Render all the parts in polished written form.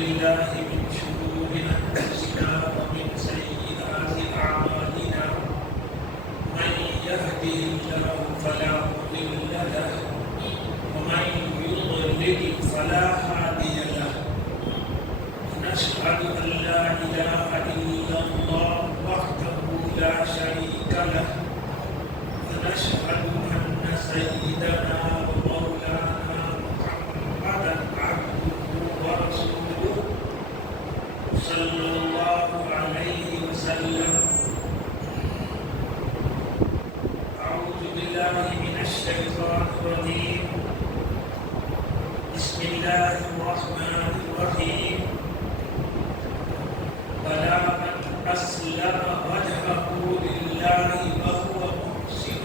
بالله من شرور أنفسنا ومن سيئات أعمالنا من يهده الله فلا مضل له ومن يضلل فلا هادي له ونشهد أن لا إله إلا الله وحده لا شريك له ونشهد أن سيدنا ومولانا محمدا عبده ورسوله صلى الله عليه وسلم. أعوذ بالله من الشيطان الرجيم. بسم الله الرحمن الرحيم. بلى من أسلم وجهه لله وهو محسن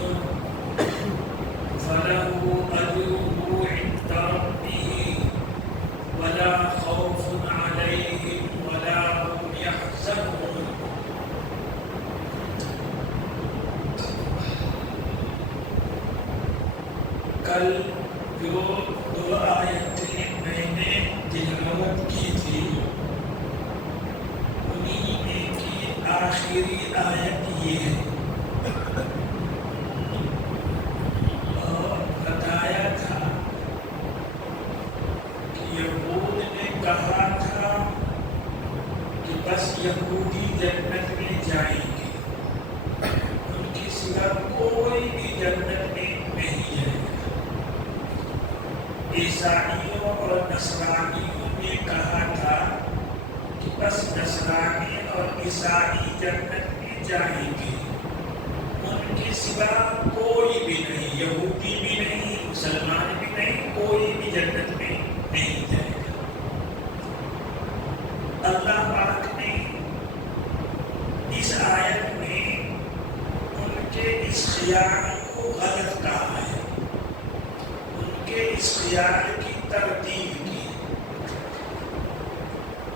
فله أجره عند ربه ولا خوف عليهم ولا هم يحزنون. کل جو دو آیتیں میں نے تلاوت کی تھی انہی میں کی آخری آیت یہ ہے اور بتایا تھا کہ یہود نے کہا تھا کہ بس یہودی جنت میں جائیں گے، ان کی سوا کوئی بھی جنت میں نہیں جائے گا. عیسائیوں اور نصرانیوں نے کہا تھا کہ بس نصرانی اور عیسائی جنت میں جائیں گے، ان کے سوا کوئی بھی نہیں، یہودی بھی نہیں، مسلمان بھی نہیں، کوئی بھی جنت میں نہیں جائے گا. اللہ پاک نے اس آیت میں ان کے اس خیال کو غلط کہا ہے، ان کے اس خیال کی تردید کی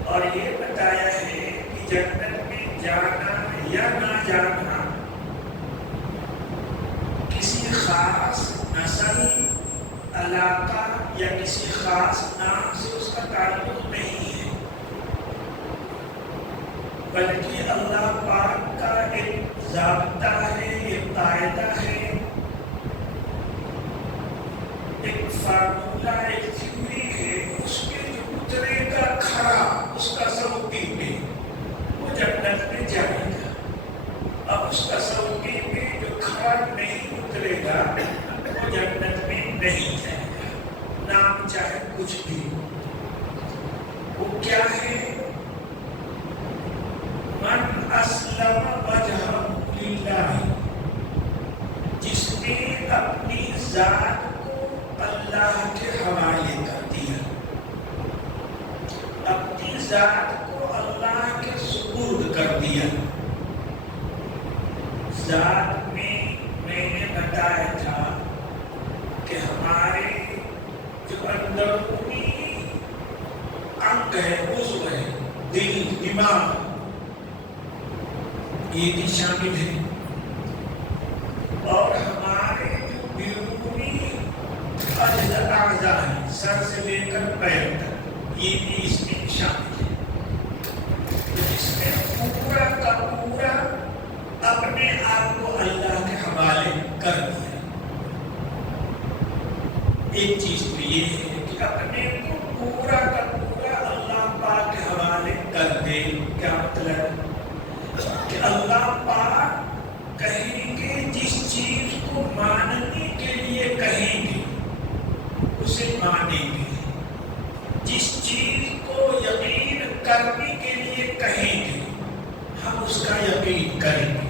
اور یہ بتایا ہے کہ جنت میں جانا یا نہ جانا کسی خاص نسل، علاقہ یا کسی خاص نام سے اس کا تعلق نہیں ہے، بلکہ اللہ پاک کا ایک ضابطہ ہے، ایک قاعدہ ہے، ایک فارمولہ، ایک تھیوری ہے. اس میں جو اترے گا کھڑا اس کا سعودی میں وہ جنت میں جائے گا. اب اس کا سعودی میں جو کھڑا نہیں اترے گا وہ جنت میں نہیں جائے گا، نام چاہے کچھ بھی. وہ کیا ہے؟ من اسلم وجہہ للہ، جس نے اپنی ذات اللہ کے حوالے کر دیا، اپنی ذات کو اللہ کے سپرد کر دیا. ذات میں نے بتایا تھا کہ ہمارے جو اندرونی انگ ہے، عضو ہے، دل، دماغ، یہ بھی شامل ہے، اور ہمارے جو بیرونی اعضاء ہیں، سر سے لے کر پیر تک، یہ بھی اس میں شامل ہے. جس نے پورا کا پورا اپنے آپ کو اللہ کے حوالے کر دیا. ایک چیز تو یہ ہے کہ اپنے کو پورا کا پورا اللہ پاک کے حوالے کر دے. کیا مطلب؟ کہ اللہ پاک کہیں گے، جس چیز کو ماننے کے لیے کہیں گے اسے مانیں گے، جس چیز کو یقین کرنے کے لیے کہیں گے ہم اس کا یقین کریں گے.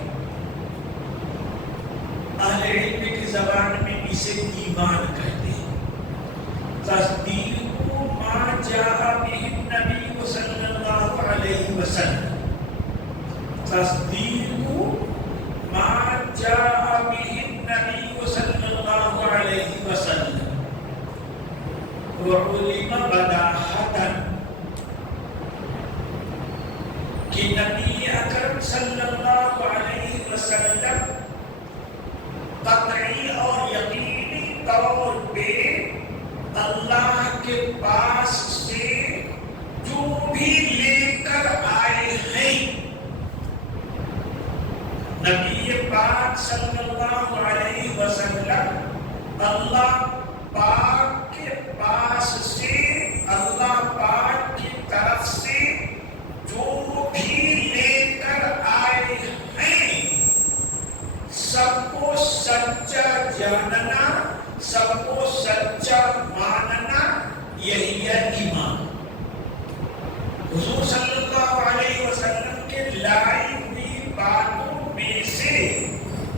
اہل علم کی زبان میں اسے ایمان کہتے ہیں. تصدیق ما جاء به النبی صلی اللہ علیہ وسلم، تصدیق ما جاء به النبی صلی اللہ علیہ وسلم وعلم بداحتاً، کہ نبی اکرم صلی اللہ علیہ وسلم قطعی اور یقینی طور پہ اللہ کے پاس سے جو حضور صلی اللہ علیہ وسلم کے لائی ہوئی باتوں میں سے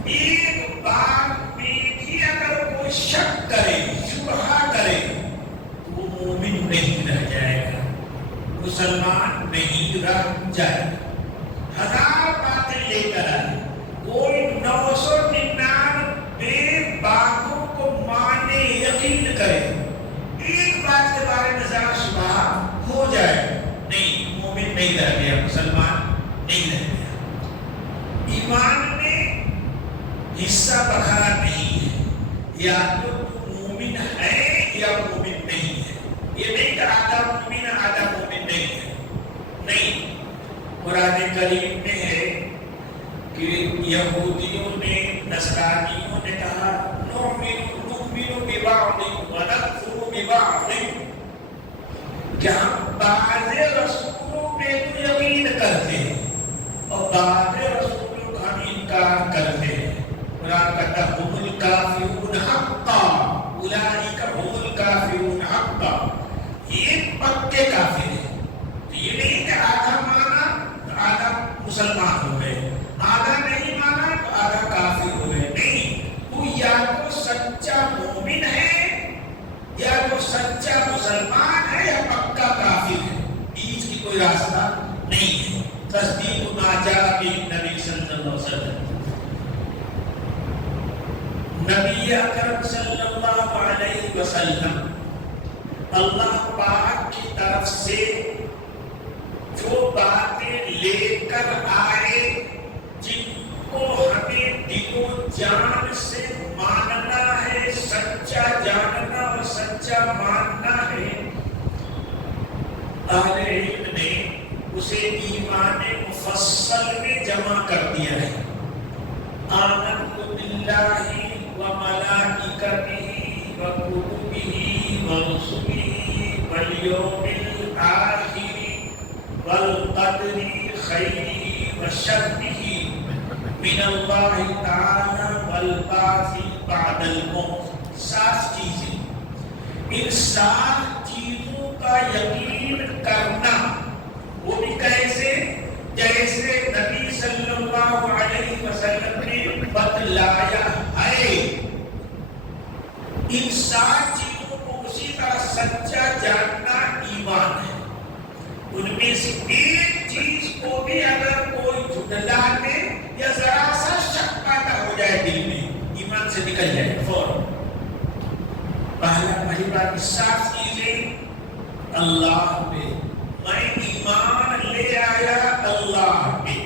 ایک بات میں بھی اگر کوئی شک کرے، شبہہ کرے، تو وہ مومن نہیں رہ جائے گا، مسلمان نہیں رہ جائے گا۔ ہزار باتیں لے کر آئے، کوئی 999 باتوں کو مانے، یقین کرے، ایک بات کے بارے میں ذرا شبہ ہو جائے، نہیں، مومن نہیں رہ گیا، مسلمان نہیں رہ گیا۔ ایمان میں حصہ بکھرا نہیں ہے، یا تو مومن ہے یا مومن نہیں ہے، یہ نہیں کہ آدھا مومن آدھا مومن نہیں ہے، نہیں۔ قرآن کریم میں ہے کہ یہودیوں نے، نصرانیوں نے کہا نؤمن ببعض ونکفر ببعض، کہ ہم بعض رسولوں پہ تو یقین کرتے ہیں اور بعض رسولوں کا ہم انکار کرتے ہیں۔ قرآن کہتا ہے هم الکافرون حقا، اولئک هم الکافرون حقا، یہ پکے کافر ہیں۔ تو یہ نہیں کہ آدھا مانا تو آدھا مسلمان ہو گئے، آدھا نہیں مانا تو آدھا کافر ہو گئے، نہیں، تو یا تو سچا مومن ہے یا تو سچا مسلمان ہے یا پکا کافر ہے، بیچ کی کوئی راستہ نہیں ہے۔ تصدیق ما جاء به نبی صلی اللہ علیہ وسلم، نبی اکرم صلی اللہ علیہ وسلم اللہ پاک کی طرف سے جو باتیں لے کر آئے، جن کو ہمیں دل و جان سے ماننا ہے، سچا جاننا اور سچا ماننا ہے، اہل علم نے اسے ایمان مفصل میں جمع کر دیا ہے۔ آمنت باللہ وملائکتہ وکتبہ ورسلہ والیوم الآخر والقدر خیرہ وشرہ من اللہ تعالی والبعث بعد الموت۔ 7 چیزیں، ان 7 چیزوں کا یقین کرنا، وہ بھی کیسے؟ جیسے نبی صلی اللہ علیہ وسلم نے بتلایا ہے۔ ان 7 چیزوں کو اسی طرح سچا جاننا ایمان ہے۔ ان میں سے ایک چیز کو بھی اگر کوئی جھٹلانے یا ذرا سا شک پیدا ہو جائے دل میں، ایمان سے نکل جائے فوراً۔ پہلی بات 7 چیزیں اللہ پہ، میں ایمان لے آیا اللہ پہ،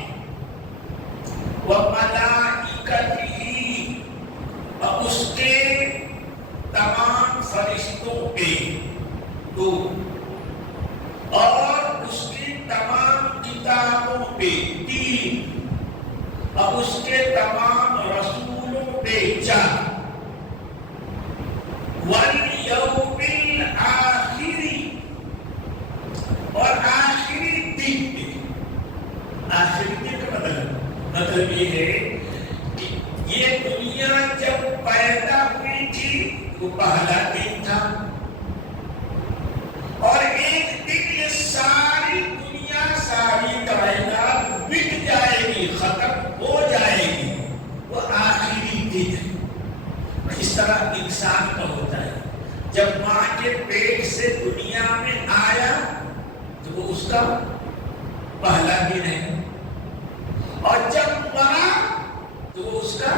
وملائکتہ، اور اس کے تمام فرشتوں پہ، 2، اور اس کی تمام کتابوں پہ، 3، اور اس کے تمام رسولوں پہ، 4، والیوم الآخر، اور آخری دن پہ۔ آخری دن کا مطلب یہ ہے کہ یہ دنیا جب پیدا ہوئی تھی وہ پہلا دن تھا، اور ایک دن یہ ساری دنیا، ساری کائنات مٹ جائے گی، ختم ہو جائے گی، وہ آخری دن ہے۔ اس طرح انسان کا ہوتا ہے، جب ماں کے پیٹ سے دنیا میں آیا تو وہ اس کا پہلا دن ہے، اور جب مرا تو وہ اس کا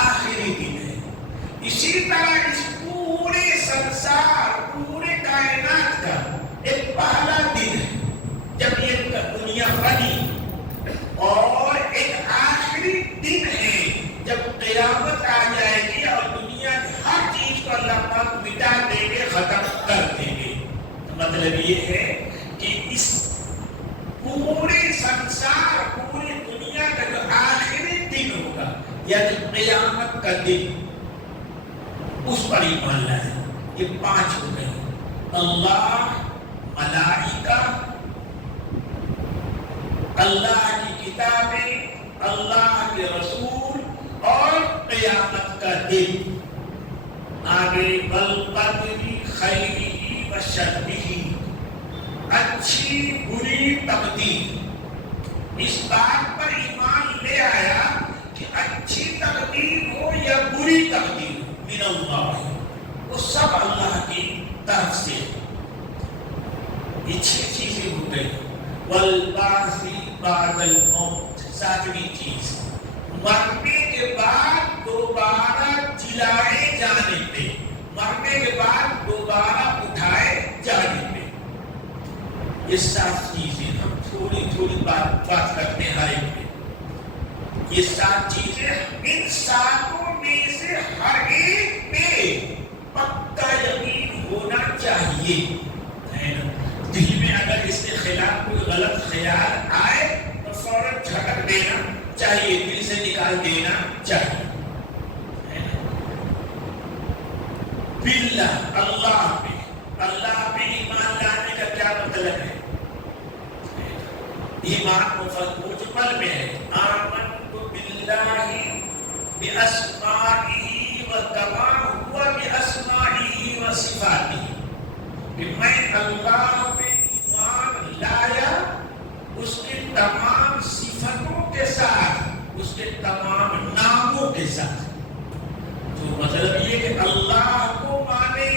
آخری دن ہے۔ اسی طرح اس پورے سنسار، پورے کائنات کا ایک پہلا دن ہے جب یہ دنیا بنی، اور ایک آخری دن ہے جب قیامت آ جائے گی اور دنیا کی ہر چیز کو اللہ پاک مٹا دیں گے، ختم کر دیں گے۔ مطلب یہ ہے کہ اس پورے سنسار، پوری دنیا کا جو آخری دن ہوگا یا جو قیامت کا دن، اس پر ایمان لائے۔ یہ 5 ہو گئے، اللہ، ملائکہ، اللہ کی کتابیں، اللہ کے رسول، اور قیامت کا دن۔ آگے والقدر خیرہ وشرہ، اچھی بری تقدیر، اس بات پر ایمان لے آیا کہ اچھی تقدیر ہو یا بری تقدیر من اللہ، وہ سب اللہ کی طرف سے، یہ 6 چیزیں ہو گئی۔ والبعث بعد الموت، 7ویں چیز، مرنے کے بعد دوبارہ جلائے جانے پہ، مرنے کے بعد دوبارہ اٹھائے جانے پہ، یہ 7 چیزیں ہم تھوڑی تھوڑی بات کرتے ہیں ہر ایک پہ۔ یہ 7 چیزیں، ان 7 میں سے ہر ایک پہ پکا یقین ہونا چاہیے، دل میں اگر اس کے خلاف کوئی غلط خیال آئے تو فوراً جھٹک دینا چاہیے، دل سے نکال دینا چاہیے۔ باللہ، اللہ پہ ایمان لانے کا کیا مطلب ہے؟ ایمان مجمل میں ہے، آمنت باللہ باسمائہ وکما ہوا باسمائہ وصفاتہ، کہ میں اللہ پہ ایمان لایا اس کے تمام صفتوں کے ساتھ، اس کے تمام ناموں کے ساتھ۔ تو مطلب یہ کہ اللہ کو مانے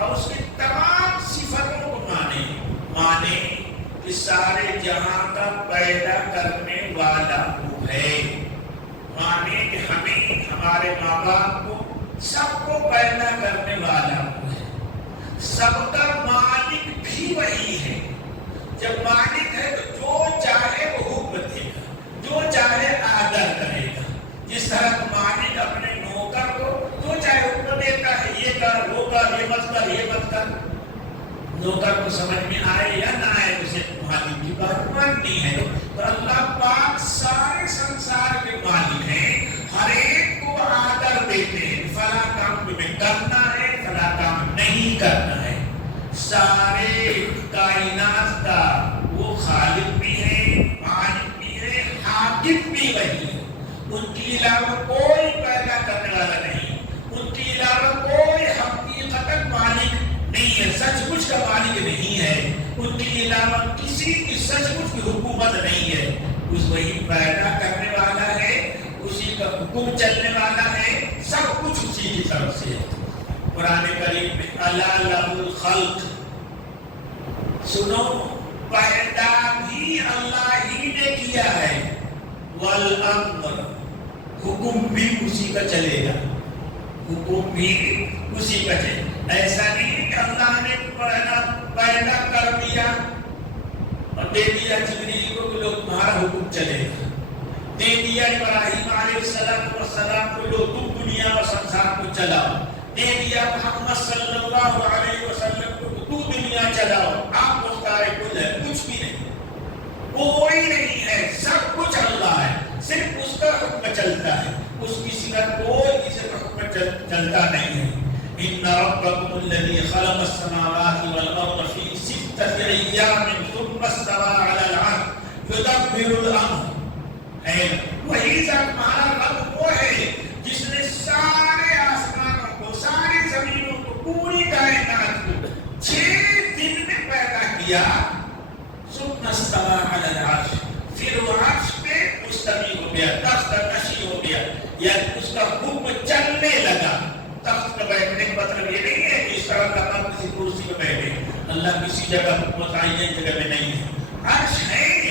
اور اس کی تمام صفتوں کو مانے کہ سارے جہاں کا پیدا کرنے والا وہ ہے، مانے کہ ہمیں، ہمارے ماں باپ کو، سب کو پیدا کرنے والا وہ ہے، سب کا مالک بھی وہی ہے۔ جب مالک ہے تو جو چاہے وہ حکم دے گا، جو چاہے آدر کرے گا، جس طرح مالک اپنے نوکر کو جو چاہے حکم دیتا ہے، یہ کر وہ کر، یہ مت کر، یہ مت کر، نوکر کو سمجھ میں آئے یا نہ آئے اسے مالک کی بات ماننی ہے۔ تو اللہ پاک سارے سنسار کے مالک ہیں، ہر ایک کو آدر دیتے ہیں، فلاں کام تمہیں کرنا ہے، فلاں کام نہیں کرنا ہے۔ سارے کائنات کا وہ خالق بھی ہے، مالک بھی ہے، حاکم بھی وہی ہے، ان کے علاوہ کوئی پیدا کرنے والا نہیں، ان کے علاوہ کوئی حقیقتاً مالک نہیں ہے، سچ مچ کا مالک نہیں ہے، ان کے علاوہ کسی کی سچ مچ کی حکومت نہیں ہے، اس وہی پیدا کرنے والا ہے، اسی کا حکم چلنے والا ہے، سب کچھ اسی کی طرف سے ہے۔ قرآن کریم میں الا لہ الخلق، سنو پیدا بھی اللہ ہی نے کیا ہے، والامر، حکم بھی اسی کا چلے گا، حکم بھی اسی کا چلے گا۔ ایسا نہیں کہ اللہ نے پیدا کر دیا اور دے دیا جبریل کو کہ لوگ تمہارا حکم چلے گا، دے دیا ابراہیم علیہ السلام کو لوگ تم دنیا اور سنسار کو چلاؤ، دے دیا محمد صلی اللہ علیہ وسلم کو تو دنیا چلاؤ، آپ مختار کل ہے، کچھ بھی نہیں، کوئی نہیں ہے، سب کچھ اللہ ہے، صرف اس کا حکم چلتا ہے، اس کسی کا کوئی کسی کا حکم چلتا نہیں ہے۔ ان ربکم الذی خلق السماوات والارض فی 6 ایام ثم استوى علی العرش یدبر الامر، ہے وہی ذات تمہارا رب وہ ہے جس نے سارے آسمانوں کو، ساری زمینوں کو، پوری کائنات کو 6 دن میں پیدا کیا، ثم استوى علی العرش، پھر وہ عرش پہ مستوی ہو گیا، تخت نشین ہو گیا، یعنی اس کا حکم چلنے لگا۔ تخت پہ بیٹھنے کا مطلب یہ نہیں ہے کہ اس طرح کا کسی کرسی پہ بیٹھے، اللہ کسی جگہ متعین جگہ میں نہیں ہے، عرش ہے،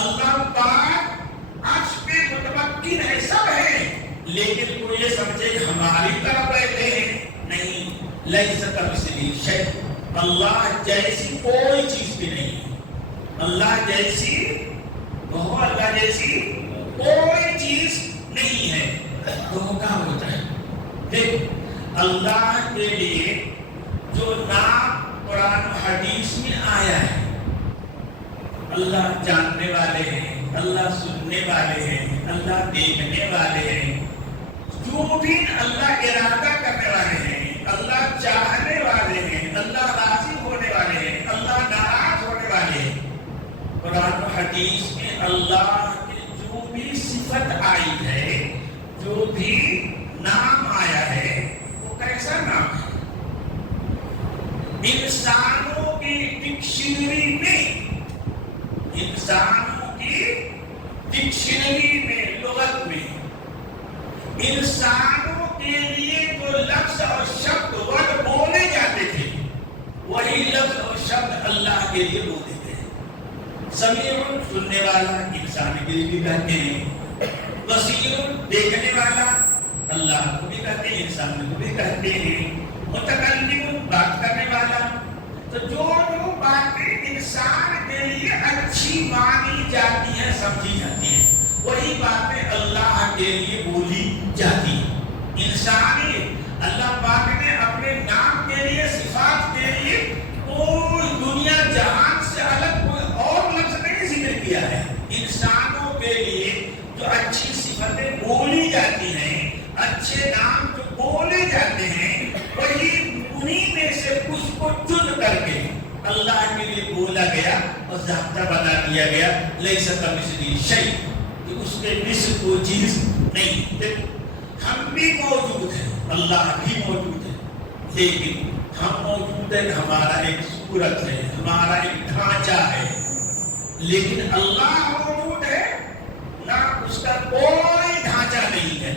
اللہ پاک عرش پہ متمکن ہے، سب ہے، لیکن وہ یہ سمجھے کہ ہماری طرح بیٹھے ہیں، نہیں، لیس کمثلہ شیء، اللہ جیسی کوئی چیز بھی نہیں ہے، اللہ جیسی وہ اللہ جیسی کوئی چیز نہیں ہے۔ دھوکہ ہوتا ہے، دیکھ اللہ کے لیے جو نام قرآن و حدیث میں آیا ہے، اللہ جاننے والے ہیں، اللہ سننے والے ہیں، اللہ دیکھنے والے ہیں، جو بھی اللہ ارادہ کرنے والے ہیں، اللہ چاہنے والے ہیں، اللہ راضی ہونے والے ہیں، اللہ ناراض ہونے والے ہیں۔ قرآن و حدیث میں اللہ کی جو بھی صفت آئی ہے، جو بھی نام آیا ہے، وہ کیسا نام ہے؟ انسانوں کی ڈکشنری میں انسانوں کی ڈکشنری میں، لغت میں انسانوں کے لیے جو لفظ اور شبد ورڈ بولے جاتے تھے وہی لفظ اور شبد اللہ کے لیے بولے تھے۔ سمیع سننے والا انسان کے لیے بھی کہتے ہیں، بصیر دیکھنے والا اللہ کو بھی کہتے ہیں، انسان کو بھی کہتے ہیں، متکلم بات کرنے والا۔ تو جو باتیں انسان کے لیے اچھی مانی جاتی ہیں، سمجھی جاتی ہیں، وہی باتیں اللہ کے لیے بولی جاتی ہیں۔ انسانی اللہ پاک نے اپنے نام کے لیے، صفات کے لیے کوئی دنیا جہان سے الگ کوئی اور لفظ نہیں ذکر کیا ہے۔ انسانوں کے لیے جو اچھی صفتیں بولی جاتی ہیں، اچھے نام جو بولے جاتے ہیں، وہی انہی میں سے کچھ کو چن کر کے اللہ کے لیے بولا گیا اور ضابطہ بنا دیا گیا، لیس کمثلہ شیء، کہ اس کے مثل کوئی چیز نہیں۔ دیکھو ہم بھی موجود ہیں، اللہ بھی موجود ہے، لیکن ہم موجود ہیں، ہمارا ایک صورت ہے، ہمارا ایک ڈھانچہ ہے، لیکن اللہ موجود ہے نہ، اس کا کوئی ڈھانچہ نہیں ہے،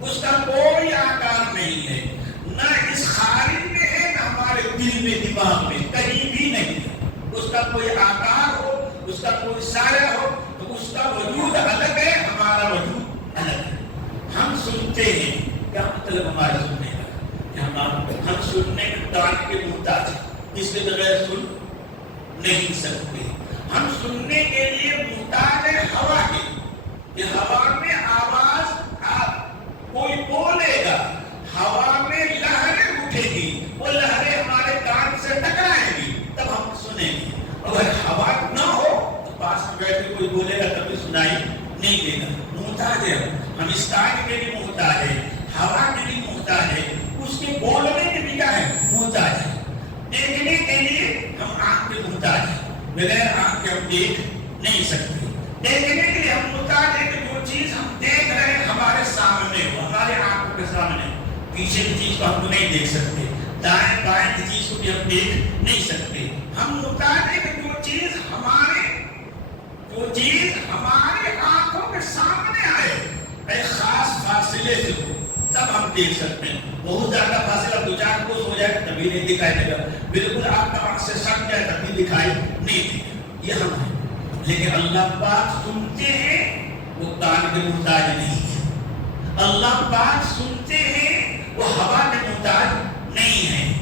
اس کا کوئی آکار نہیں ہے، نہ اس خارج میں ہے نہ ہمارے دل میں، دماغ میں، کہیں بھی نہیں ہے۔ اس کا کوئی آکار ہو، اس کا کوئی سایہ ہو تو اس کا وجود الگ ہے، ہمارا وجود الگ ہے۔ ہم سنتے ہیں، کیا مطلب ہمارے سننے کا؟ کہ ہم سننے کان کے محتاج ہیں، جس کے بغیر سن نہیں سکتے۔ ہم سننے کے لیے محتاج ہیں ہوا کے، کہ ہوا میں آواز کوئی بولے گا، ہوا میں لہریں اٹھے گی، وہ لہریں ہمارے کان سے ٹکرائیں گی، تب ہم سنیں گے۔ اگر ہوا نہ ہو تو پاس میں بیٹھ کے کوئی بولے گا کبھی سنائی نہیں دے گا۔ محتاج ہے ہم، اس کان کے لیے محتاج ہے، ہوا کے لیے محتاج ہے، اس کے بولنے کے بھی کیا ہے محتاج ہے۔ دیکھنے کے لیے ہم آنکھ کے محتاج ہیں، بغیر آنکھ کے ہم دیکھ نہیں سکتے۔ دیکھنے کے لیے ہم محتاج ہیں کہ جو چیز ہم دیکھ رہے ہیں ہمارے سامنے ہو، ہمارے آنکھوں کے سامنے، پیچھے کی چیز کو ہم کو نہیں دیکھ سکتے، دائیں بائیں کی چیز کو بھی ہم دیکھ نہیں سکتے۔ ہم محتاج ہیں کہ جو چیز ہمارے آنکھوں کے سامنے آئے، ایک خاص فاصلے سے ہو، تب ہم دیکھ سکتے ہیں۔ بہت زیادہ فاصلہ 2-4 کوس ہو جائے تبھی نہیں دکھائی دے گا، بالکل آپ کا آنکھ سے سٹ جائے تبھی دکھائی نہیں دے گا، یہ ہم ہیں۔ لیکن اللہ پاک سنتے ہیں، وہ کان کے محتاج نہیں ہے۔ اللہ پاک سنتے ہیں، وہ ہوا کے محتاج نہیں ہے۔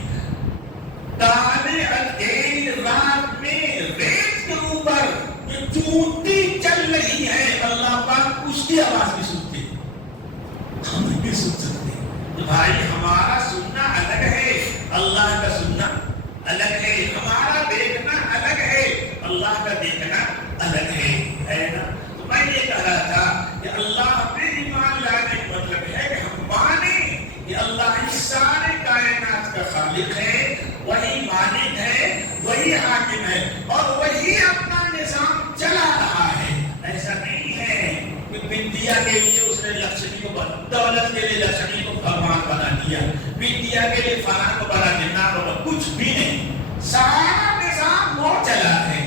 کالے اندھیری رات میں ریت کے اوپر جو چونٹی چل رہی ہے، اللہ پاک اس کی آواز بھی سنتے ہیں، ہم نہیں سن سکتے۔ تو بھائی ہمارا سننا الگ ہے، اللہ کا سننا الگ ہے، ہمارا دیکھنا الگ ہے، اللہ کا دیکھنا الگ ہے نا۔ تو میں یہ کہہ رہا تھا کہ اللہ پہ ایمان لانے کا مطلب ہے کہ ہم مانیں کہ اللہ اس سارے کائنات کا خالق ہے، وہی مالک ہے، وہی حاکم ہے، اور وہی اپنا نظام چلا رہا ہے۔ ایسا نہیں ہے کہ ودیا کے لیے اس نے لکشمی کو، دولت کے لیے لکشمی کو بھگوان بنا دیا، ودیا کے لیے فلاں کو بنا دینا، کچھ بھی نہیں، سارا نظام وہ چلا ہے،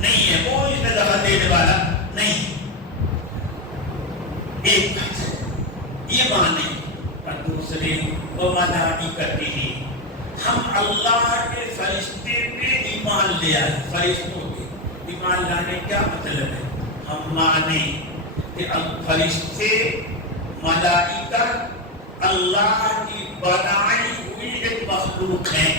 نہیں ہے، کوئی اس میں دخل دینے والا نہیں۔ ایک بات ہے یہ مانے، اور دوسرے وہ مدانی کرتے ہیں، ہم اللہ کے فرشتے پہ ایمان لے آئے۔ فرشتوں پہ ایمان لانے کیا مطلب ہے؟ ہم مانیں کہ فرشتے، ملائکہ اللہ کی بنائی ہوئی ایک مخلوق ہے۔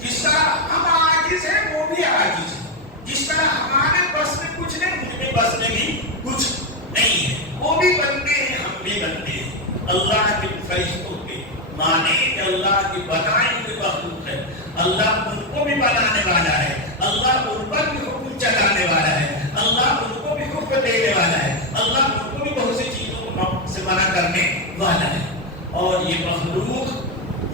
جس طرح ہم عاجز ہیں وہ بھی عاجز ہیں، جس طرح ہمارے بس میں کچھ نہیں، ان کے بس میں بھی کچھ نہیں ہے، وہ بھی بنتے ہیں، ہم بھی بنتے ہیں۔ اللہ کے فرشتوں کے مانے کہ اللہ کی بنائی ہوئی مخلوق ہے، اللہ ان کو بھی بنانے والا ہے، اللہ ان پر بھی حکم چلانے والا ہے، اللہ ان کو بھی حکم دینے والا ہے، اللہ ان کو بھی بہت سی چیزوں کو سے منع کرنے والا ہے۔ اور یہ مخلوق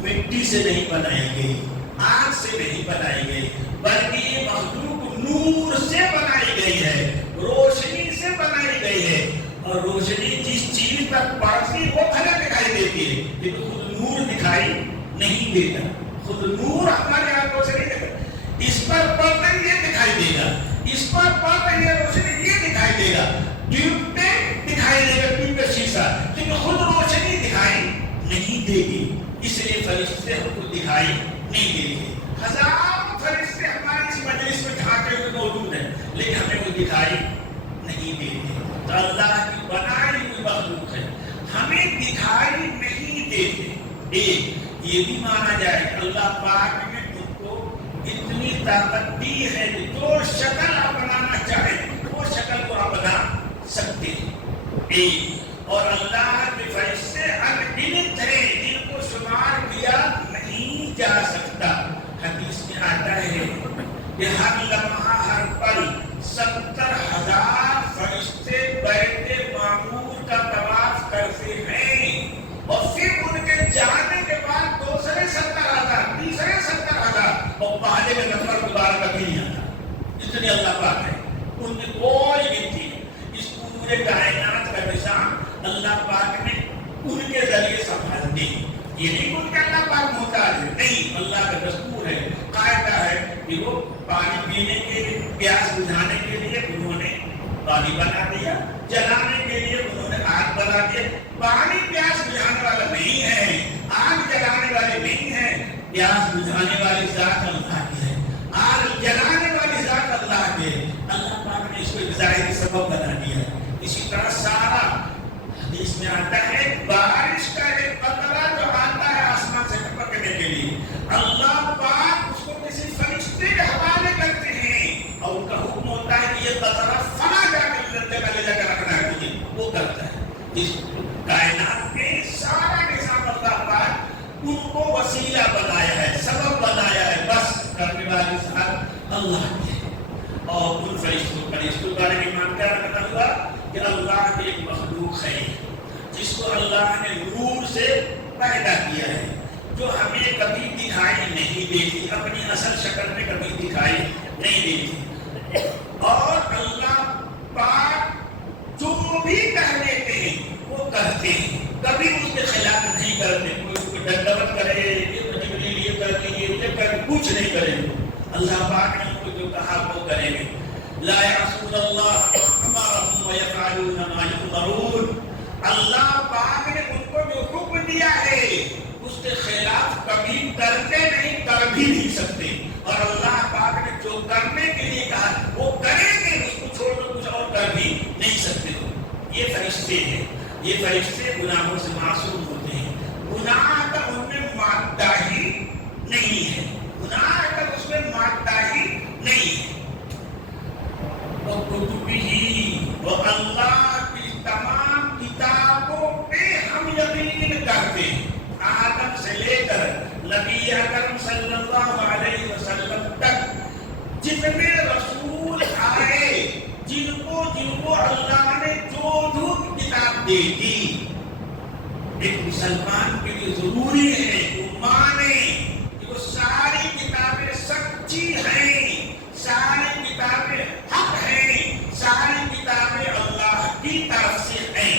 مٹی سے نہیں بنائی گئی، آگ سے نہیں بنائی گئی، بلکہ یہ مخلوق نور سے بنائی گئی ہے، روشنی سے بنائی گئی ہے۔ اور روشنی جس چیز پر پڑتی وہ الگ دکھائی دیتی ہے، لیکن خود نور دکھائی نہیں دیتا، خود نور ہمارے آنکھوں سے نہیں دیتا، اس پر پڑنے دے گی، اس لیے فرشتے ہم کو دکھائی نہیں دیں گے۔ ہزاروں فرشتے ہمارے اس مجلس میں جھانکے ہوئے موجود ہیں، لیکن ہمیں وہ دکھائی نہیں دیں گے۔ تو اللہ کی بنائی ہوئی مخلوق ہے، ہمیں دکھائی نہیں دیتے۔ ایک یہ بھی مانا جائے کہ اللہ پاک نے تم کو اتنی طاقت دی ہے کہ جو شکل آپ بنانا چاہیں وہ شکل کو آپ بنا سکتے ہیں۔ ایک اور اللہ کے فرشتے انگنت ہیں، جن کو شمار کیا نہیں جا سکتا۔ حدیث میں آتا ہے کہ ہر لمحہ ہر پل 70,000 فرشتے بیت معمور کا طواف کرتے ہیں، اور پھر ان کے جانے کے بعد دوسرے 70,000، تیسرے 70,000، اور پہلے کا نمبر دوبارہ کبھی نہیں آتا۔ اتنے اللہ پاک ہے، ان کی کوئی گنتی نہیں۔ اس پورے کائنات کا نظام اللہ پاک نے ان کے ذریعے سنبھال دی۔ یہ نہیں ان کے اللہ پاک محتاج ہے، نہیں، اللہ کا دستور ہے، قاعدہ ہے کہ وہ پانی پینے کے لیے، پیاس بجھانے کے لیے انہوں نے پانی بنا دیا، جلانے کے لیے انہوں نے آگ بنا دیا۔ پانی پیاس بجھانے والا نہیں ہے، آگ جلانے والے نہیں ہے، پیاس بجھانے والی ذات اللہ کی ہے، آگ جلانے والی ذات اللہ کی ہے۔ اللہ پاک نے اس کو ایک ظاہری سبب بنا دیا۔ اسی طرح سارا حدیث میں آتا ہے بارش کا ایک قطرہ جو آتا ہے آسمان سے ٹپکنے کے لیے، اللہ پاک اس کو کسی فرشتے کے حوالے کرتے ہیں، اور ان کا حکم ہوتا ہے کہ یہ قطرہ فلاں جگہ لے جا کر رکھنا ہے تجھے، وہ کرتا ہے۔ اس کائنات میں سارا نظام اللہ پاک ان کو وسیلہ بنایا ہے، سبب بنایا ہے، بس کرنے والی ذات اللہ کی ہے۔ اور ان فرشتوں پر اس کے بارے میں ایمان کیا رکھنا ہوا کہ اللہ کی ایک مخلوق ہے جس کو اللہ نے نور سے پیدا کیا ہے، جو ہمیں کبھی دکھائی نہیں دیتی، اپنی اصل شکل میں کبھی دکھائی نہیں دیتی۔ اور اللہ پاک جو بھی کہہ لیتے ہیں وہ کرتے ہیں، کبھی اس کے خلاف نہیں کرتے۔ کوئی ڈنڈوت کرے، یہ کر دیجیے، یہ کر، کچھ نہیں کریں گے۔ اللہ پاک نے ان کو جو کہا وہ کریں گے۔ لا يعصون اللہ ما امرهم ويفعلون ما يؤمرون۔ اللہ پاک نے ان کو جو حکم دیا ہے اس کے خلاف کبھی کرتے نہیں، کر بھی نہیں سکتے، اور اللہ پاک نے جو کرنے کے لیے کہا وہ کریں گے، اس کو چھوڑ کر کچھ اور کر بھی نہیں سکتے۔ یہ فرشتے ہیں، یہ فرشتے گناہوں سے معصوم ہوتے ہیں، گناہ کا ان میں مادہ ہی نہیں ہے، گناہ کا اس میں مادہ ہی نہیں ہے۔ وہ اللہ کی تمام کتابوں پہ ہم یقین کرتے ہیں، آدم سے لے کر نبی اکرم صلی اللہ علیہ وسلم تک جتنے رسول آئے، جن کو اللہ نے جو کتاب دے دی، ایک مسلمان کے لیے ضروری ہے وہ مانے کہ وہ ساری کتابیں سچی ہیں، ساری کتابیں حق ہیں، ساری کتابیں اللہ کی طرف سے ہیں۔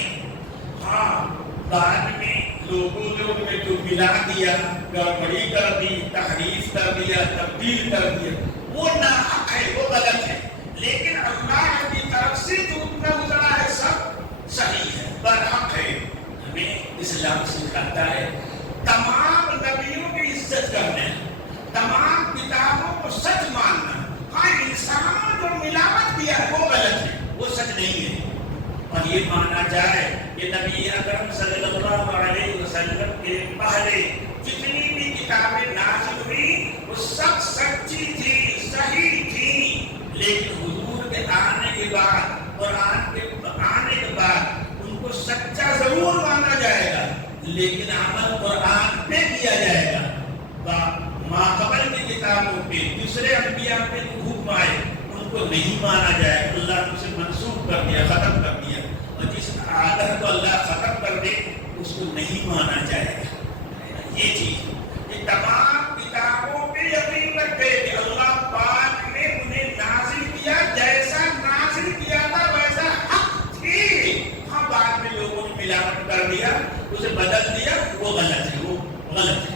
ہاں، بعد میں لوگوں نے جو ملا دیا، گڑبڑی کر دی، تحریف کر دیا، تبدیل کر دیا، وہ ناحق ہے، وہ غلط ہے، لیکن اللہ کی طرف سے جو اتنا گزرا ہے سب صحیح ہے، برحق ہے۔ ہمیں اسلام سکھاتا ہے تمام نبیوں کی عزت کرنا، تمام کتابوں کو سچ ماننا۔ ہاں، انسانوں جو ملاوٹ کیا ہے وہ غلط ہے، وہ سچ نہیں ہے۔ اور یہ مانا جائے کہ نبی اکرم صلی اللہ علیہ وسلم کے پہلے جتنی بھی کتابیں نازل ہوئی وہ سب سچی تھی، صحیح تھی، لیکن حضور کے آنے کے بعد، قرآن کے آنے کے بعد ان کو سچا ضرور مانا جائے گا، لیکن عمل قرآن پہ کیا جائے گا۔ ماقبل کی کتابوں پہ، دوسرے انبیاء پہ جو حکم آئے ان کو نہیں مانا جائے گا، اللہ نے اسے منسوخ کر دیا، ختم کر دیا، اور جس عادت کو اللہ ختم کر دے اس کو نہیں مانا جائے گا۔ یہ چیز، یہ تمام کتابوں پہ یقین رکھتے کہ اللہ پاک نے انہیں نازل کیا، جیسا نازل کیا تھا ویسا حق تھی۔ ہاں، بعد میں لوگوں نے ملاوٹ کر دیا، اسے بدل دیا، وہ غلط ہے، وہ غلط ہے۔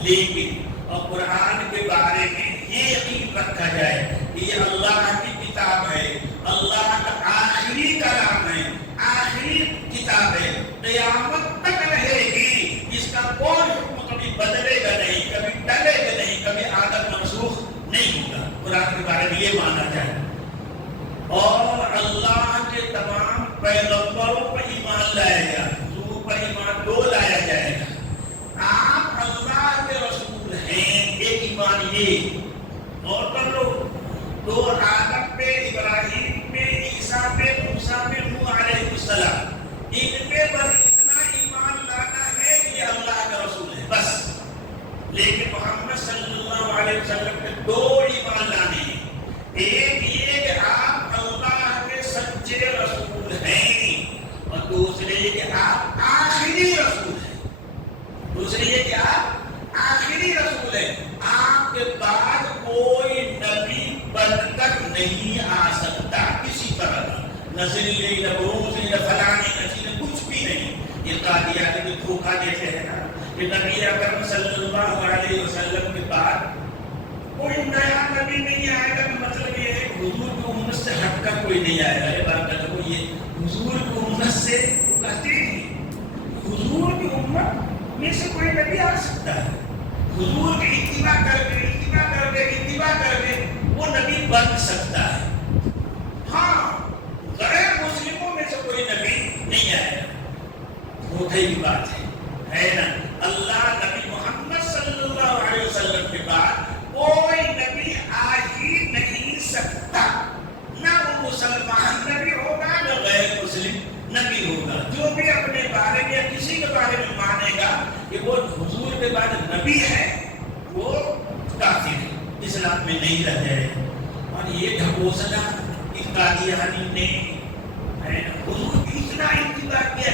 لیکن اور قرآن کے بارے میں یہ یقین رکھا جائے کہ یہ اللہ کی کتاب ہے، اللہ کا آخری کلام ہے، آخری کتاب ہے، قیامت تک رہے گی، اس کا کوئی قرآن کے بارے میں یہ مانا جائے. اور اللہ کے تمام پیغمبروں پر ایمان لایا جائے. حضور پر ایمان دو لایا جائے گا. آپ اللہ کے رسول ہیں، ایک ایمان یہ. اور کر لو دو آدم پہ، ابراہیم پہ، عیسیٰ پہ، موسیٰ پہ، نوح علیہ السلام، ان پہ بس اتنا ایمان لانا ہے کہ یہ اللہ کا رسول ہے بس. لیکن محمد صلی اللہ علیہ وسلم کے دو ایمان لانے ہیں. ایک یہ کہ آپ اللہ کے سچے رسول ہیں، اور دوسرے یہ کہ آپ آخری رسول ہیں. دوسرے یہ کہ آپ آخری رسول ہیں. آپ کے بعد کوئی نبی بن کر نہیں آ سکتا کسی طرح کا. نظری نہ بروز نہ فلانے نہ کچھ بھی نہیں. یہ قادیانی کو دھوکہ دیتے ہیں نا کہ نبی اکرم صلی اللہ علیہ وسلم کے بعد کوئی نیا نبی نہیں آئے گا. مطلب یہ ہے کہ حضور کی امت سے ہٹ کر کوئی نہیں آئے گا. یہ بات کرتے وہ یہ حضور کی امت سے وہ کہتے ہیں حضور کی امت میں سے کوئی نبی آ سکتا ہے. حضور کی اتباع کر کے وہ نبی بن سکتا ہے. ہاں غیر مسلموں میں سے کوئی نبی نہیں آئے گا. دھوکے کی بات ہے نا. اللہ نبی محمد صلی اللہ علیہ وسلم کے بعد کوئی نبی آ ہی نہیں سکتا. نہ وہ مسلمان نبی ہوگا نہ غیر مسلم نبی ہوگا. جو بھی اپنے بارے میں یا کسی کے بارے میں مانے گا کہ وہ حضور کے بعد نبی ہے وہ کافر ہے، اسلام میں نہیں رہ جائے. اور یہ ڈھکوسلا قادیانی نے حضور کی اتنا اتباع کیا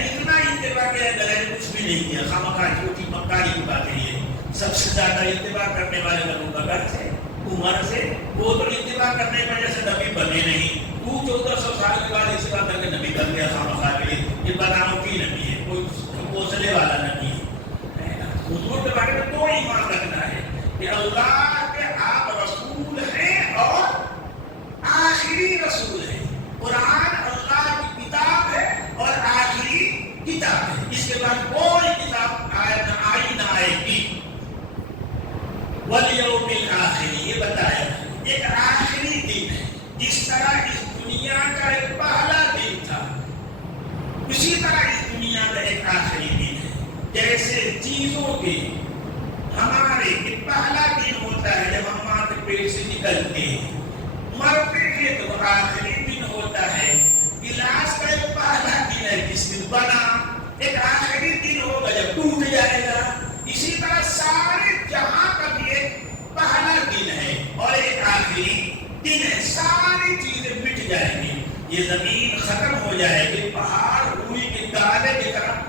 غیر کچھ بھی نہیں کیا. خامخواہ جھوٹی مکاری کی بات ہے. یہ سب سے زیادہ اتباع کرنے والے ابو بکر سے، عمر سے. وہ تو اتباع کرنے کی وجہ سے نبی بنے نہیں. تو 1400 سال کے بعد اتباع کر کے نبی بن گیا خامخواہ کے لیے. یہ بناوٹی نبی ہے، کوئی ڈھکوسلے والا نبی ہے. حضور کے بارے میں تو ایمان رکھنا ہے کہ اللہ کے آپ رسول ہیں اور آخری رسول ہے. قرآن اللہ کی کتاب ہے اور آخری کتاب ہے. اس کے بعد کوئی کتاب نہ آئے گی. والیوم الآخر یہ بتایا ایک آخری دن ہے. جس طرح اس دنیا کا ایک پہلا دن تھا اسی طرح اس دنیا کا ایک آخری دن ہے. جیسے چیزوں کے ہمارے ایک پہلا دن ہوتا ہے جب ہم ماں کے پیٹ سے نکلتے ہیں. مرتے ہیں تو آخری دن ہوتا ہے. علاج کا ایک پہلا دن ہے جس دن بنا، ایک آخری دن ہوگا جب ٹوٹ جائے گا. اسی طرح سارے جہاں کا بھی ایک پہلا دن ہے اور ایک آخری دن ہے. ساری چیزیں مٹ جائیں گی. یہ زمین ختم ہو جائے گی. پہاڑ روئی کے تالے کی طرح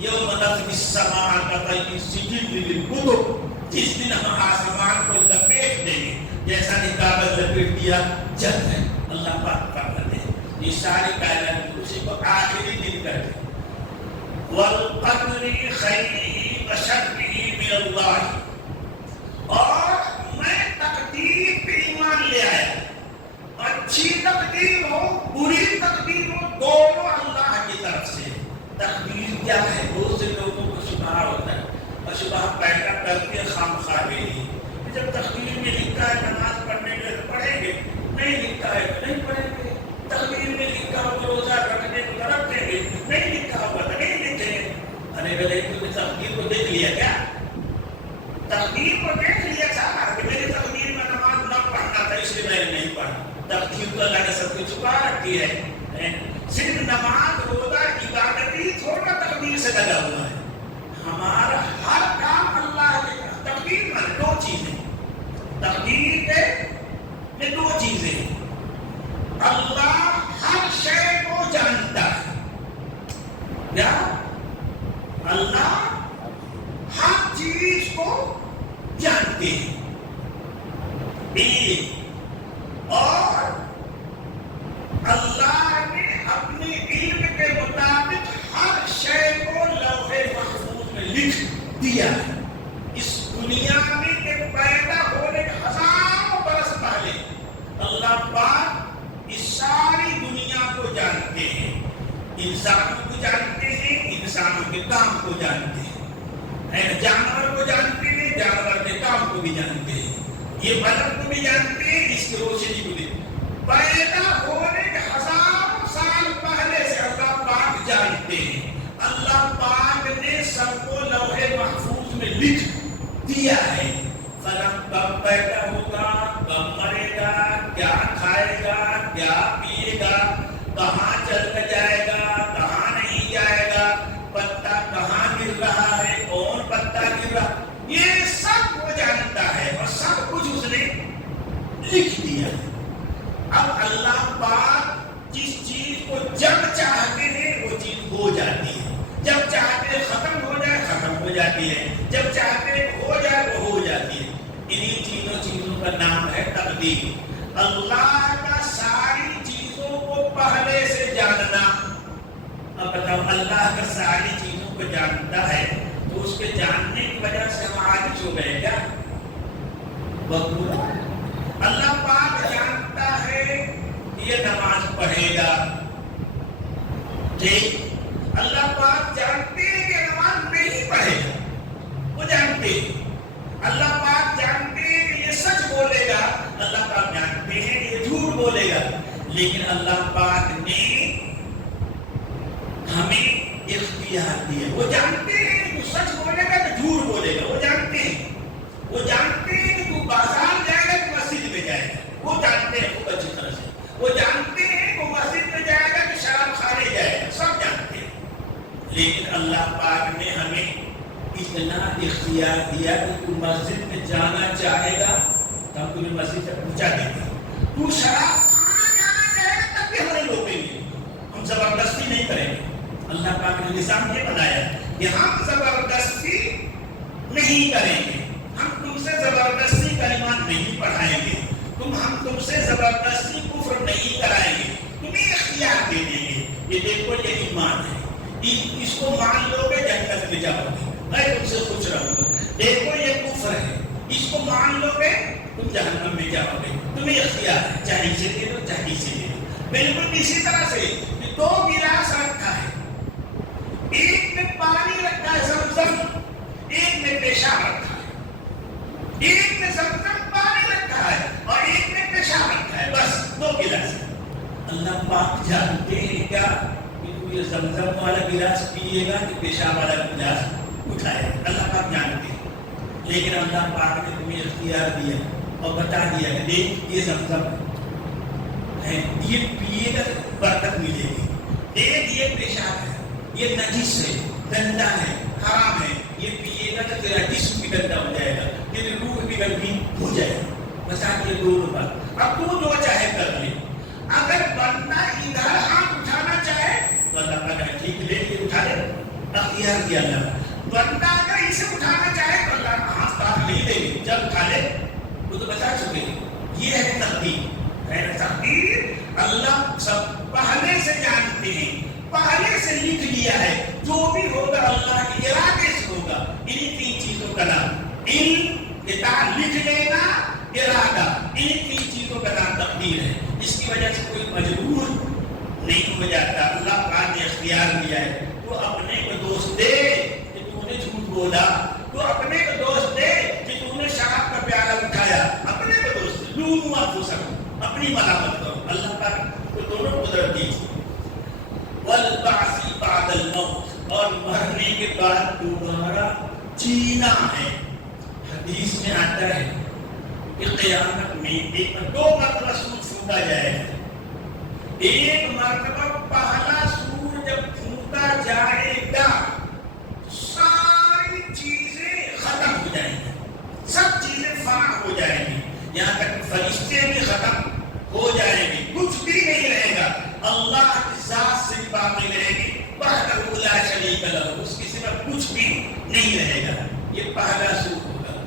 یوم نطوی السماء کطی السجل للکتب. جس دن ہم آسمان کو لپیٹ دیں گے جیسا کہ کاغذ لپیٹ دیا جب ہے. اللہ پاک کا کرتے ہیں یہ ساری کائنات اسی کو آخری دن کرتے ہیں. والقدر خیرہ وشرہ من اللہ. اور میں تقدیر پہ ایمان لے آیا. اچھی تقدیر ہو بری تقدیر ہو دونوں اللہ کی طرف سے. تقدیر کیا ہے؟ بہت سے لوگوں کو شبہ ہوتا ہے اور شبہ پیدا کرتے خامخواہ کے لیے. جب تقدیر میں لکھا ہے نماز پڑھنے کے تو پڑھیں گے، نہیں لکھا ہے تو نہیں پڑھیں گے. تقدیر میں لکھا ہو تو روزہ رکھنے کو رکھیں گے، نہیں لکھا ہوگا تو نہیں لکھیں گے. ارے بھائی تم نے تقدیر کو دیکھ لیا کیا؟ تقدیر کو دیکھ لیا صاحب کہ میری تقدیر میں نماز نہ پڑھنا تھا اس لیے میں نے نہیں پڑھا. تقدیر تو اللہ نے سب کو چھپا رکھی ہے. صرف نماز روزہ عبادت ہی تھوڑا تقدیر سے لگا ہوا ہے. ہمارا ہر کام اللہ کے تقدیر میں دو چیزیں. تقدیر میں دو چیزیں. اللہ ہر شے کو جانتا ہے. کیا؟ اللہ ہر چیز کو جانتے ہیں. اور اللہ نے اپنے علم کے مطابق ہر شے کو لوح محفوظ میں لکھ دیا ہے. اس دنیا میں کہ پیدا ہونے کے ہزاروں برس پہلے اللہ پاک اس ساری دنیا کو جانتے ہیں. انسانوں کو جانتے ہیں، انسانوں کے کام کو جانتے ہیں. جانور کو جانتے ہیں، جانور کے کام کو بھی جانتے ہیں. یہ بدن کو بھی جانتے ہیں، اس کی روشنی کو بھی. پیدا ہونے کے ہزاروں سال پہلے سے اللہ پاک جانتے ہیں. اللہ پاک نے سب کو لوح محفوظ میں لکھ دیا ہے. فلاں کب پیدا ہوگا، کب مرے گا، کیا کھائے گا، کیا پیے گا، کہاں چل کر جائے گا، کہاں نہیں جائے گا، پتا کہاں گر رہا ہے، کون پتا گر رہا، یہ سب وہ جانتا ہے اور سب کچھ اس نے لکھ دیا ہے. اب اللہ پاک جس چیز کو جب چاہتے ہیں وہ چیز ہو جاتی ہے، جب چاہتے ہیں ختم ہو جائے ختم ہو جاتی ہے، جب چاہتے ہیں ہو جائے وہ ہو جاتی ہے. انہی چیزوں کا نام ہے تقدیر. اللہ کا ساری چیزوں کو پہلے سے جاننا. اب بتاؤ اللہ کا ساری چیزوں کو جانتا ہے تو اس کے جاننے کی وجہ سے ہم عاجز ہو گئے کیا؟ اللہ پاک جانتا ہے کہ یہ نماز پڑھے گا، ٹھیک. اللہ پاک جانتے ہیں کہ نماز نہیں پڑھے گا، وہ جانتے ہیں. اللہ پاک جانتے ہیں کہ یہ سچ بولے گا، اللہ پاک جانتے ہیں کہ یہ جھوٹ بولے گا. لیکن اللہ پاک نے ہمیں اختیار دیا. وہ جانتے ہیں کہ تو سچ بولے گا تو جھوٹ بولے گا، وہ جانتے ہیں. وہ جانتے ہیں کہ تو بازار جائے گا تو مسجد میں جائے گا، وہ جانتے ہیں خوب اچھی طرح سے. وہ جانتے ہیں کہ مسجد میں جائے گا کہ شراب کھانے جائے گا، سب جانتے ہیں. لیکن اللہ پاک نے ہمیں اتنا اختیار دیا کہ تو مسجد میں جانا چاہے گا تو ہم تمہیں مسجد سے پہنچا دیں گے. تو شراب کھانا جانا چاہے گا تب بھی ہمیں روکیں گے، ہم زبردستی نہیں کریں گے. اللہ پاک نے نظام یہ بنایا کہ ہم زبردستی نہیں کریں گے. ہم تم سے زبردستی کلمات نہیں پڑھائیں گے، ہم تم سے زبردستی کفر نہیں کرائیں گے، تمہیں اختیار دے دیں گے. یہ دیکھو یہ ایمان ہے، اس کو مان لو گے جنت میں جاؤ گے، میں تم سے خوش رہوں گا. دیکھو یہ کفر ہے، اس کو مان لو گے تم جہنم میں جاؤ گے، تمہیں اختیار ہے، چاہے اسے دے دو چاہے اسے دے دو. بالکل اسی طرح سے دو گلاس رکھا ہے، ایک میں پانی رکھا ہے زمزم، ایک میں پیشاب رکھا ہے. ایک میں زمزم پانی رکھا ہے اور ایک میں پیشاب رکھا ہے، بس دو گلاس. اللہ پاک جانتے ہیں کیا کہ تو یہ زمزم والا گلاس پیے گا کہ پیشاب والا گلاس اٹھائے؟ اللہ پاک جانتے ہیں. لیکن اللہ پاک نے تمہیں اختیار دیا اور بتا دیا کہ دیکھ یہ زمزم ہے، یہ پیے گا برکت ملے گی. دیکھ یہ پیشاب ہے، یہ نجس ہے، گندا ہے، حرام ہے، یہ پیے گا تو تیرا جسم بھی گندا ہو جائے گا، تیری روح بھی گندی ہو جائے گا. بتا یہ دونوں بات. اب تو جو چاہے کر لے. اگر بندہ ادھر ہاتھ اٹھانا چاہے تو اللہ تعالیٰ نے ٹھیک لے کے اٹھا لے، اختیار دیا اللہ. بندہ اگر اسے اٹھانا چاہے تو اللہ ہاتھ کاٹ نہیں دے گی، جب اٹھا لے وہ تو بتا چکے. یہ ہے تقدیر. ہے تقدیر. اللہ سب پہلے سے جانتے ہیں، پہلے سے لکھ لیا ہے. جو بھی ہوگا اللہ کے ارادے سے ہوگا. انہی تین چیزوں کا نام علم، کتاب لکھ لینا، ارادہ. انہی تین چیزوں کا نام تقدیر ہے. اس کی وجہ سے کوئی مجبور نہیں ہو جاتا. اللہ پاک نے اختیار دیا ہے. تو اپنے کو دوست دے کہ تو نے جھوٹ بولا، تو اپنے کو دوست دے کہ تو نے شراب کا پیالہ اٹھایا، اپنے کو دوست دے. لومو انفسکم، اپنی ملامت کرو. اللہ پاک کو دونوں قدرت دی. والبعث بعد الموت، اور مرنے کے بعد دوبارہ جینا ہے. حدیث میں آتا ہے کہ قیامت میں دو مرتبہ سور پھونکا جائے گا. ایک مرتبہ پہلا سور جب پھونکا جائے گا ساری چیزیں ختم ہو جائیں گی، سب چیزیں فنا ہو جائیں گی. یہاں تک فرشتے بھی ختم ہو جائیں گے، کچھ بھی نہیں رہے گا. اللہ کی ذات سے باقی رہے گی. وحدہ لا شریک لہ، اس کے سوا کچھ بھی نہیں رہے گا. یہ پہلا سور ہوگا.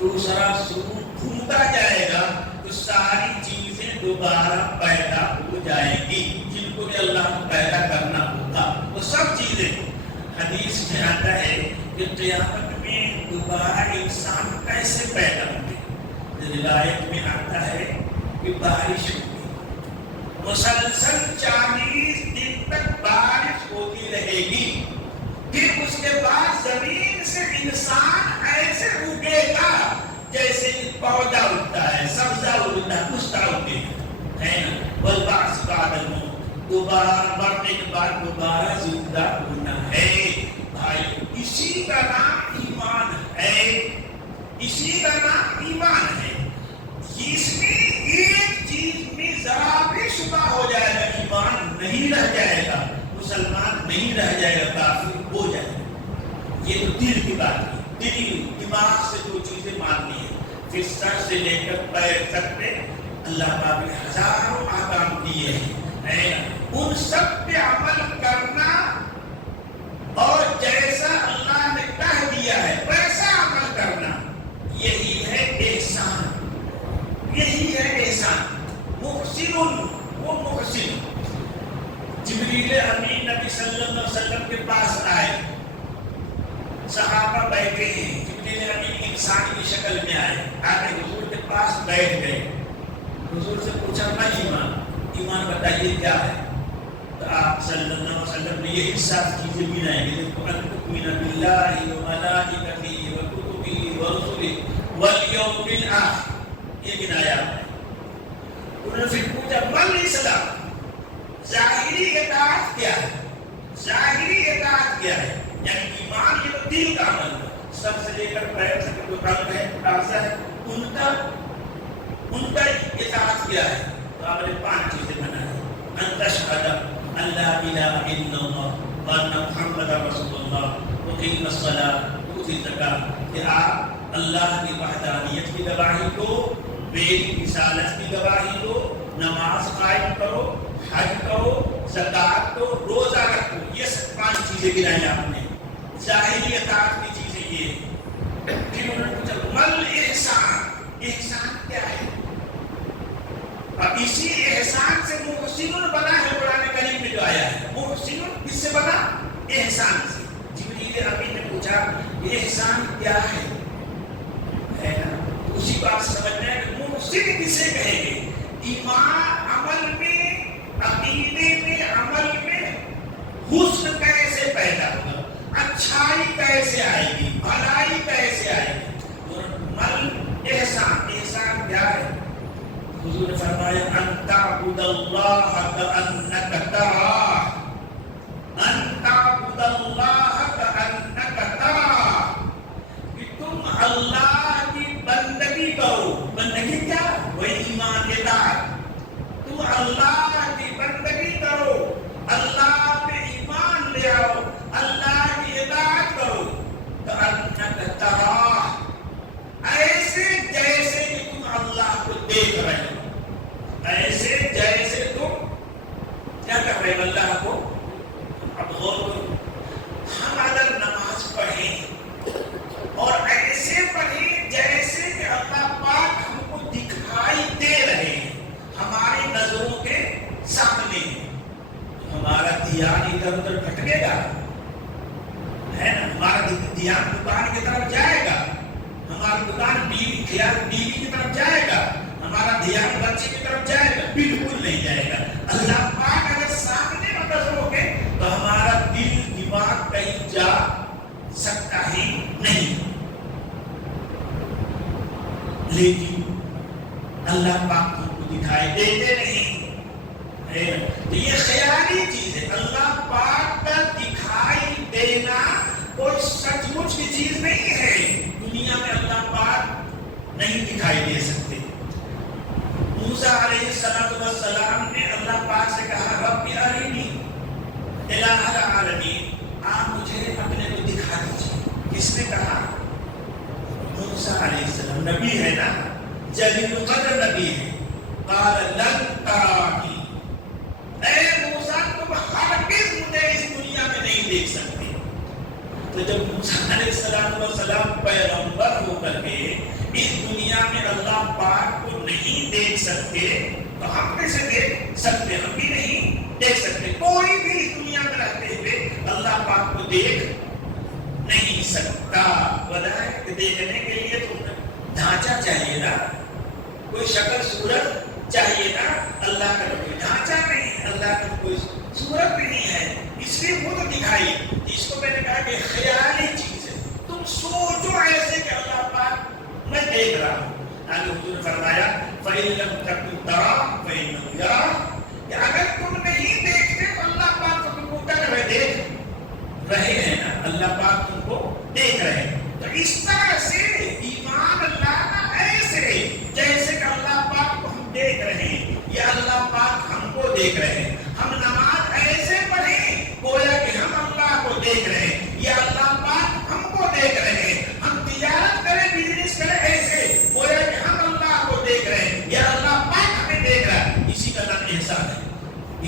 دوسرا سور پھونکا جائے گا تو ساری چیزیں دوبارہ پیدا ہو جائیں گی جن کو بھی اللہ کو پیدا کرنا ہوگا. وہ سب چیزیں. حدیث میں آتا ہے کہ قیامت میں دوبارہ انسان کیسے پیدا ہوگے. روایت میں آتا ہے کہ بارش ہوگی، مسلسل 40 دن تک بارش ہوتی رہے گی. پھر اس کے بعد زمین سے انسان ایسے اگے گا جیسے پودا اگتا مرنے کے بعد دوبارہ زندہ ہونا ہے بھائی، اسی کا نام ایمان ہے، اسی کا نام ایمان ہے۔ اس میں ایک چیز میں ذرا بھی شبہ ہو جائے گا، ایمان نہیں رہ جائے گا، مسلمان نہیں رہ جائے گا، کافر ہو جائے گا۔ یہ تو دل کی بات ہے، دل دماغ سے جو چیزیں ماننی ہے، پھر سر سے لے کر پیر تک پہ اللہ پاک نے ہزاروں احکام دیے ہیں، ان سب پہ عمل کرنا اور جیسا اللہ نے کہہ دیا ہے ویسا عمل کرنا، یہی ہے احسان، یہی ہے احسان۔ محسن، وہ محسن۔ جبریل امین نبی صلی اللہ علیہ وسلم کے پاس آئے، صحابہ بیٹھے ہیں، جبریل امین انسان کی شکل میں آئے، آگے حضور کے پاس بیٹھ گئے، حضور سے پوچھا ما ایمان، ایمان بتائیے کیا ہے؟ تو آپ صلی اللہ علیہ وسلم نے یہی سات چیزیں گنائیں گے، ان تؤمن باللہ وملائکتہ وکتبہ ورسلہ والیوم الآخر، یہ گنایا۔ انہوں نے پھر پوچھا مل اسلام، ظاہری اطاعت کیا ہے؟ ظاہری اطاعت کیا ہے؟ یعنی ایمان یہ تو دل کا عمل ہے، سب سے لے کر پیر تک جو قلب ہے، راستہ ہے، ان کا اطاعت کیا ہے؟ تو آپ نے 5 چیزیں بنائی، ان تشہد ان لا الہ الا اللہ وان محمد رسول اللہ وتقیم الصلاۃ وتؤتی الزکاۃ، کہ آپ اللہ کی وحدانیت کی گواہی دو، میری رسالت کی گواہی دو، نماز قائم کرو، حج کرو، زکات دو، روزہ رکھو۔ یہ 5 چیزیں گنائی آپ نے، ظاہری اطاعت کی چیزیں یہ۔ پھر انہوں نے پوچھا مل احسان، احسان کیا ہے؟ اب اسی احسان سے محسن بنا ہے، قرآن کریم میں جو آیا ہے، محسن کس سے بنا؟ احسان سے۔ جبریل امین نے پوچھا احسان کیا ہے نا؟ اسی بات سمجھنا ہے کہ محسن کسے کہیں گے؟ ایمان عمل میں، عقیدے میں، عمل میں حسن کیسے پیدا ہوگا، اچھائی کیسے آئے گی، بھلائی کیسے آئے گی؟ مل احسان، احسان کیا ہے؟ حضور نے فرمایا ان تعبد اللہ کأنک تراہ، ان تعبد اللہ کأنک تراہ، کہ تم اللہ کی بندگی کرو۔ بندگی کیا؟ وہی ایمان اطاعت۔ تم اللہ کی بندگی کرو، اللہ پہ ایمان لے آؤ، اللہ کی اطاعت کرو، کأنک تراہ، ایسے جیسے کہ تم اللہ کو دیکھ رہے ہو، ایسے جیسے تم کیا کر رہے ہو اللہ کو۔ اب غور کرو، ہم اگر نماز پڑھیں اور ایسے پڑھیں جیسے کہ اللہ پاک ہم کو دکھائی دے رہے ہیں، ہماری نظروں کے سامنے، تو ہمارا دھیان ادھر ادھر بھٹکے گا، ہے نا؟ ہمارا دھیان دکان کی طرف جائے گا، ہمارا دکان بیوی کی طرف جائے گا، ہمارا دھیان بچے کی طرف جائے گا؟ بالکل نہیں جائے گا۔ اللہ پاک اگر سامنے نظر ہوگے تو ہمارا دل دماغ کہیں جا سکتا ہی نہیں، لیکن اللہ پاک ہم کو دکھائی دیتے نہیں، تو یہ خیالی چیز ہے۔ اللہ پاک کا دکھائی دینا کوئی سچ مچ کی چیز نہیں ہے، دنیا میں اللہ پاک نہیں دکھائی دے سکتے۔ موسیٰ علیہ السلام نے اللہ پاک سے کہا رب ارنی الہ العالمین، آپ مجھے اپنے کو دکھا دیجیے۔ کس نے کہا؟ موسیٰ علیہ السلام، نبی ہے نا، جلیل القدر نبی ہے۔ قال لن ترانی، اے موسیٰ تم ہرگز مجھے اس دنیا میں نہیں دیکھ سکتے۔ تو جب موسیٰ علیہ السلام پیغمبر ہو کر کے اس دنیا میں اللہ پاک کو نہیں دیکھ سکتے تو ہم کیسے دیکھ سکتے؟ ہم بھی نہیں دیکھ سکتے۔ کوئی بھی اس دنیا میں رہتے ہوئے اللہ پاک کو دیکھ نہیں سکتا۔ وجہ ہے کہ دیکھنے کے لیے تو ڈھانچہ چاہیے نا، کوئی شکل صورت چاہیے نا۔ اللہ کا کوئی ڈھانچہ نہیں، اللہ کا کوئی صورت بھی نہیں ہے، اس لیے وہ تو دکھائی۔ اس کو میں نے کہا کہ خیالی چیز ہے، تم سوچو ایسے کہ اللہ پاک میں دیکھ رہا ہوں۔ آگے حضور نے فرمایا فَإِن لَمْ تَكُن تَرَاهُ فَإِنَّهُ يَرَاكَ، کہ اگر تم نہیں دیکھتے رہے ہیں نا، اللہ پاک تم کو دیکھ رہے ہیں. تو اس طرح سے ایمان اللہ کا ایسے جیسے کہ اللہ پاک کو ہم دیکھ رہے ہیں یا اللہ پاک ہم کو دیکھ رہے ہیں. ہم نماز ایسے پڑھیں گویا کہ ہم اللہ کو دیکھ رہے ہیں یا اللہ پاک ہم کو دیکھ رہے ہیں. ہم تجارت کریں بزنس کریں ایسے گویا کہ ہم اللہ کو دیکھ رہے ہیں یا اللہ پاک ہمیں دیکھ رہا ہے. اسی کا نام احسان ہے.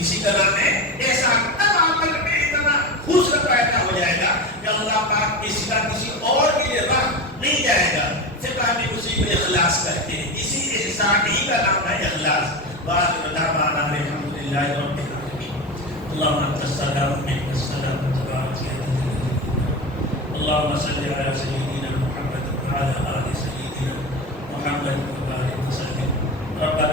اسی کا نام ہے احسان. تب عمل میں اتنا حسن پیدا ہو جائے گا کہ اللہ پاک کسی کا کسی اور کے لیے راہ نہیں جائے گا. فقہ میں اسی کو اخلاص کہتے ہیں. اسی احسان ہی کا نام ہے اخلاص. وآخر دعوانا الحمدللہ رب العالمین. اللهم انت السلام ومنك السلام تبارك يا ذا الجلال والإكرام. اللهم صل على سيدنا محمد وعلى آل سيدنا محمد وبارك وسلم. ربنا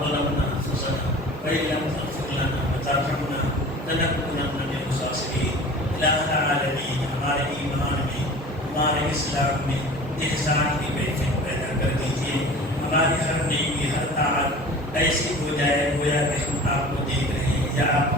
ظلمنا أنفسنا وإن لم تغفر لنا وترحمنا لنكونن من الخاسرين. الہ العالمین ہمارے ایمان میں ہمارے اسلام میں احسان کی کیفیت پیدا کر دیجیے. ہماری ہر نیکی ہر طاعت ایسی ہو جائے گویا کہ ہم آپ کو دیکھ رہے ہیں یا آپ